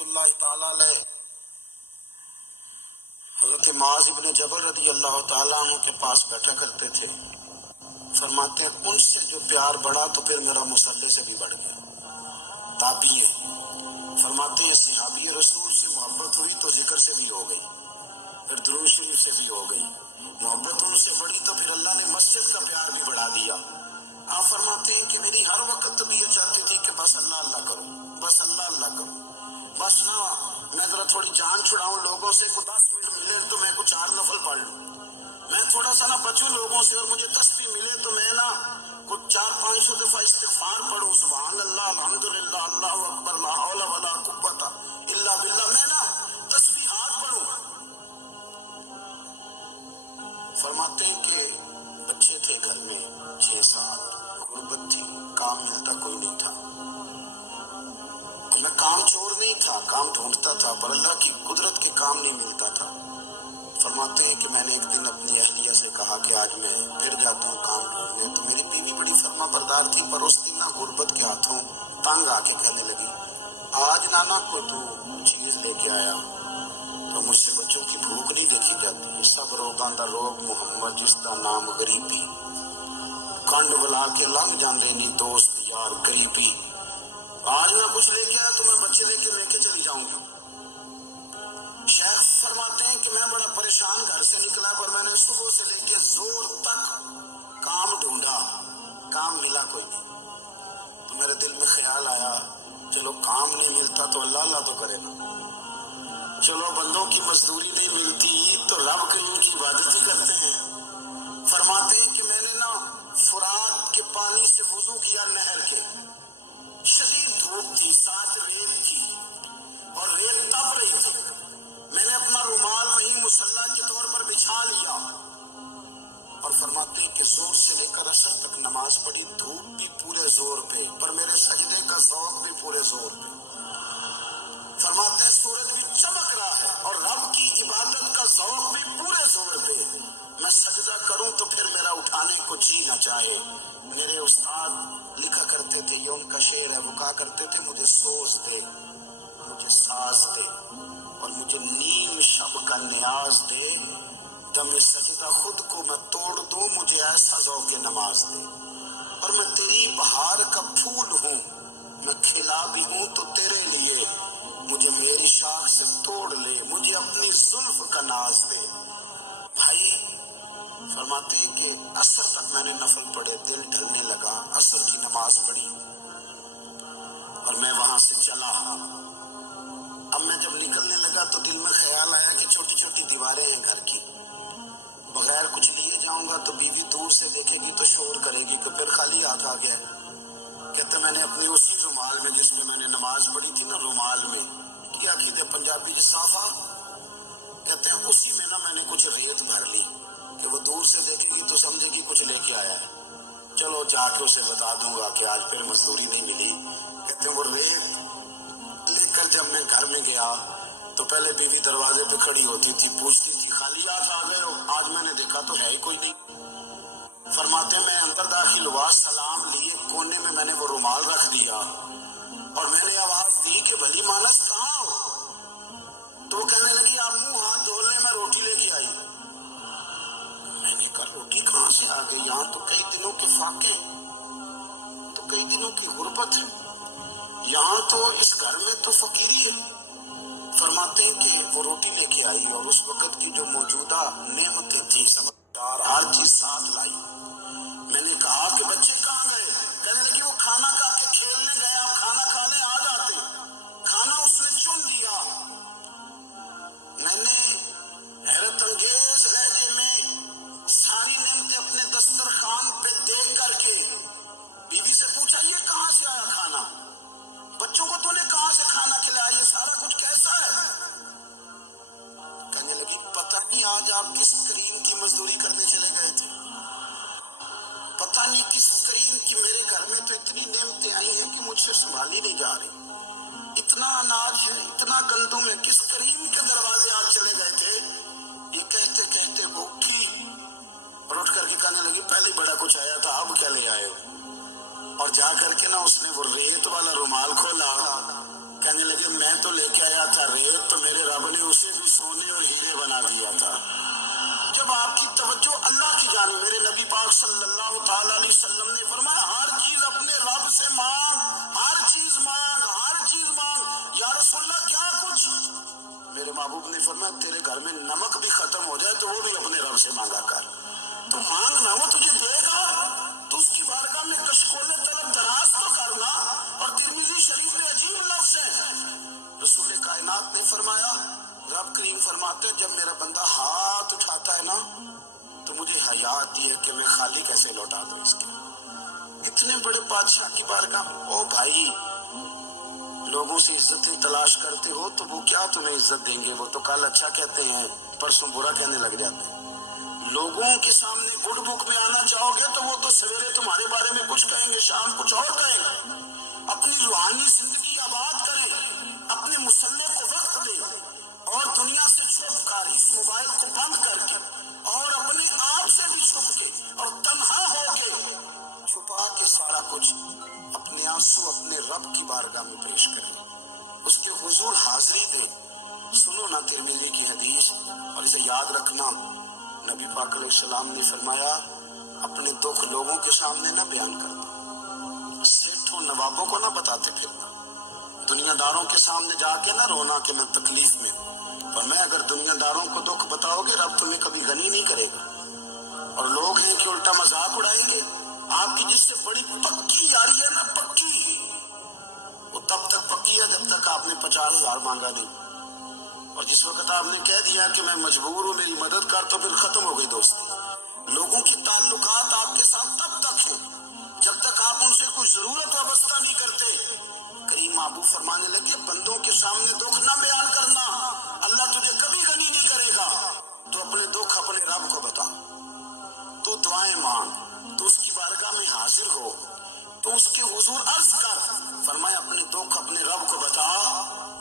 رحمۃ اللہ تعالی علیہ حضرت معاذ ابن جبل رضی اللہ تعالیٰ عنہ کے پاس بیٹھا کرتے تھے. فرماتے ہیں ان سے جو پیار بڑھا تو پھر میرا مصلی سے بھی بڑھ گیا. تابعی فرماتے ہیں صحابی رسول سے محبت ہوئی تو ذکر سے بھی ہو گئی, پھر درود شریف سے بھی ہو گئی. محبت ان سے بڑھی تو پھر اللہ نے مسجد کا پیار بھی بڑھا دیا. آپ فرماتے ہیں کہ میری ہر وقت طبیعت چاہتی تھی کہ بس اللہ اللہ کروں, بس اللہ اللہ کروں, بس نہ میں ذرا تھوڑی جان چھڑاؤں لوگوں سے, کو 10 منٹ ملے تو میں کو 4 نفل پڑھ لوں, میں تھوڑا سا نہ بچوں لوگوں سے, اور مجھے تسبیح ملے تو میں نا کچھ 400-500 دفعہ استغفار پڑھوں, سبحان اللہ الحمدللہ اللہ اکبر لا حول ولا قوت الا باللہ, میں نا تسبیحات پڑھوں. فرماتے ہیں کہ بچے تھے گھر میں 6-7, غربت تھی, کام ملتا کوئی نہیں تھا. میں کام چور نہیں تھا, کام ڈھونڈتا تھا, پر اللہ کی قدرت کے کام نہیں ملتا تھا. فرماتے ہیں کہ میں نے ایک دن اپنی اہلیہ سے کہا کہ آج میں پھر جاتا ہوں کام ڈھونڈنے. تو میری بیوی بڑی فرما بردار تھی, پر اس دن غربت کے ہاتھوں تنگ آ کے کہنے لگی آج نانا کو تو چیز لے کے آیا تو مجھ سے بچوں کی بھوک نہیں دیکھی جاتی. سب روگاں دا روگ محمد جس دا نام غریبی, کنڈ بلا کے لنگ جاندے نہیں دوست یار غریبی. آج نہ کچھ لے کے آیا تو میں بچے لے کے چلی جاؤں گا. شیخ فرماتے ہیں کہ میں بڑا پریشان گھر سے نکلا, پر میں نے صبح سے لے کے زور تک کام ڈھونڈا, کام ملا کوئی نہیں. تو میرے دل میں خیال آیا چلو کام نہیں ملتا تو اللہ اللہ تو کرے نا, چلو بندوں کی مزدوری نہیں ملتی تو رب کی عبادت ہی کرتے ہیں. فرماتے ہیں کہ میں نے نا فرات کے پانی سے وضو کیا نہر کے, شدید دھوپ تھی, ساتھ ریت تھی اور ریت تپ رہی تھی. میں نے اپنا رومال وہیں مصلی کے طور پر بچھا لیا اور فرماتے ہیں کہ زور سے لے کر عصر تک نماز پڑھی. دھوپ بھی پورے زور پہ, پر میرے سجدے کا ذوق بھی پورے زور پہ. فرماتے ہیں سورج بھی چمک رہا ہے اور رب کی عبادت کا ذوق بھی پورے زور پہ. میں سجدہ کروں تو پھر میرا اٹھانے کو جی نہ چاہے. میرے استاد لکھا کرتے تھے, یہ ان کا شعر ہے, وہ کہا کرتے تھے مجھے سوز دے, مجھے ساز دے اور مجھے نیم شب کا نیاز دے, دم سجدہ خود کو میں توڑ دوں, مجھے ایسا ذوق نماز دے. اور میں تیری بہار کا پھول ہوں, میں کھلا بھی ہوں تو تیرے لیے, مجھے میری شاخ سے توڑ لے, مجھے اپنی زلف کا ناز دے. بھائی فرماتے ہیں کہ عصر تک میں نے نفل پڑھے, دل ڈھلنے لگا, عصر کی نماز پڑھی اور میں وہاں سے چلا. اب میں جب نکلنے لگا تو دل میں خیال آیا کہ چھوٹی چھوٹی دیواریں ہیں گھر کی, بغیر کچھ لیے جاؤں گا تو بیوی دور سے دیکھے گی تو شور کرے گی کہ پھر خالی ہاتھ آ گیا. کہتے میں نے اپنی اسی رومال میں جس میں نے نماز پڑھی تھی نا, رومال میں کیا کہتے پنجابی کے صافہ کہتے ہیں, اسی میں نا میں نے کچھ ریت بھر لی کہ وہ دور سے دیکھے گی تو سمجھے گی کچھ لے کے آیا ہے. چلو جا کے اسے بتا دوں گا کہ آج پھر مزدوری نہیں ملی. کہتے ہیں وہ ریت لے کر جب میں گھر میں گیا تو پہلے بیوی دروازے پہ کھڑی ہوتی تھی, پوچھتی تھی خالی ہاتھ آ گئے ہو, آج میں نے دیکھا تو ہے ہی کوئی نہیں. فرماتے میں اندر داخل ہوا, سلام لیے, کونے میں نے وہ رومال رکھ دیا اور میں نے آواز دی کہ بھلی مانس کہاں ہو. تو وہ کہنے لگی آپ منہ ہاتھ دھو لیں, میں روٹی لے کے آئی. میں نے کہا روٹی کہاں سے آ گئی, یہاں تو کئی دنوں کے فاقے, تو کئی دنوں کی غربت ہے, یہاں تو اس گھر میں تو فقیری ہے. فرماتے ہیں کہ وہ روٹی لے کے آئی اور اس وقت کی جو موجودہ نعمتیں تھیں سمجھدار ہر چیز ساتھ لائی. میں نے کہا کہ بچے کہاں گئے, کہنے لگی وہ کھانا کھا کے کھیلنے گئے, آپ کھانا کھا لیں آ جاتے. کھانا اس نے چن دیا. میں نے حیرت انگیز لہجے میں ساری نعمتیں اپنے دسترخوان پہ دیکھ کر کے بیوی سے پوچھا یہ کہاں سے آیا کھانا, بچوں کو تو نے کہاں سے کھانا کھلایا, یہ سارا کچھ کیسا ہے. کہنے لگی پتہ نہیں آج آپ کس کریم کی مزدوری کرنے چلے گئے تھے, پتہ نہیں کس کریم کی, میرے گھر میں تو اتنی نعمتیں آئی ہیں کہ مجھ سے سنبھالی نہیں جا رہی, اتنا اناج ہے, اتنا گندم ہے, کس کریم کے دروازے آج چلے گئے تھے. یہ کہتے کہتے وہ اٹھی اور اٹھ کر کے کہنے لگی پہلے بڑا کچھ آیا تھا, اب کیا لے آئے ہو. اور جا کر کے نا اس نے وہ ریت والا رومال کھولا, کہنے لگے میں تو لے کے آیا تھا ریت، تو میرے رب نے اسے بھی سونے اور ہیرے بنا دیا تھا۔ جب آپ کی توجہ اللہ کی جانب، میرے نبی پاک صلی اللہ تعالی علیہ وسلم نے فرمایا ہر چیز اپنے رب سے مانگ، ہر چیز مانگ، ہر چیز مانگ۔ یا رسول اللہ کیا کچھ؟ میرے محبوب نے فرمایا تیرے گھر میں نمک بھی ختم ہو جائے تو وہ بھی اپنے رب سے مانگا کر، تو مانگنا وہ تجھے دے گا، تو اس کی بارگاہ میں کشکول طلب دراز تو کرنا۔ اور ترمذی شریف میں عجیب لفظ ہے، رسول کائنات نے فرمایا، رب کریم فرماتے ہیں جب میرا بندہ ہاتھ اٹھاتا ہے نا تو مجھے حیا آتی ہے کہ میں خالی کیسے لوٹا دوں اس کے۔ اتنے بڑے بادشاہ کی بارگاہ، او بھائی لوگوں سے عزتیں تلاش کرتے ہو تو وہ کیا تمہیں عزت دیں گے؟ وہ تو کل اچھا کہتے ہیں پرسوں برا کہنے لگ جاتے ہیں۔ لوگوں کے سامنے گڈ بک میں آنا چاہو گے تو وہ تو سویرے تمہارے بارے میں کچھ کہیں گے، شام کچھ اور کہیں گے۔ اپنی روحانی زندگی آباد کریں، اپنے مسلح کو وقت دیں، اور دنیا سے چھپ کر اس موبائل کو بند کر کے اور اپنے آپ سے بھی چھپ کے اور تنہا ہو کے چھپا کے سارا کچھ اپنے آنسو اپنے رب کی بارگاہ میں پیش کریں، اس کے حضور حاضری دیں۔ سنو نا ترمذی کی حدیث، اور اسے یاد رکھنا، نبی پاک علیہ السلام نے فرمایا اپنے دکھ لوگوں کے سامنے نہ بیان کرنا، سیٹھوں نوابوں کو نہ بتاتے پھرنا، دنیا داروں کے سامنے جا کے نہ رونا کہ میں تکلیف میں ہوں۔ اور میں اگر دنیا داروں کو دکھ بتاؤ گے رب تمہیں کبھی غنی نہیں کرے گا، اور لوگ ہیں کہ الٹا مذاق اڑائیں گے۔ آپ کی جس سے بڑی پکی یاری ہے نا، پکی، وہ تب تک پکی ہے جب تک آپ نے 50,000 مانگا نہیں، اور جس وقت آپ نے کہہ دیا کہ میں مجبور ہوں میری مدد کر، تو پھر ختم ہو گئی دوستی۔ لوگوں کی تعلقات آپ کے ساتھ تب تک ہیں جب تک آپ ان سے کوئی ضرورت وابستہ نہیں کرتے۔ کریم محبوب فرمانے لگے بندوں کے سامنے دکھ نہ بیان کرنا، اللہ تجھے کبھی غنی نہیں کرے گا۔ تو اپنے دکھ اپنے رب کو بتا، تو دعائیں مانگ، تو اس کی بارگاہ میں حاضر ہو، تو اس کے حضور عرض کر۔ فرمایا اپنے دکھ اپنے رب کو بتا،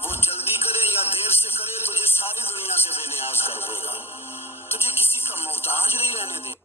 وہ جلدی کرے یا دیر سے کرے تجھے ساری دنیا سے بے نیاز کر دے گا، تجھے کسی کا محتاج نہیں رہنے دے گا۔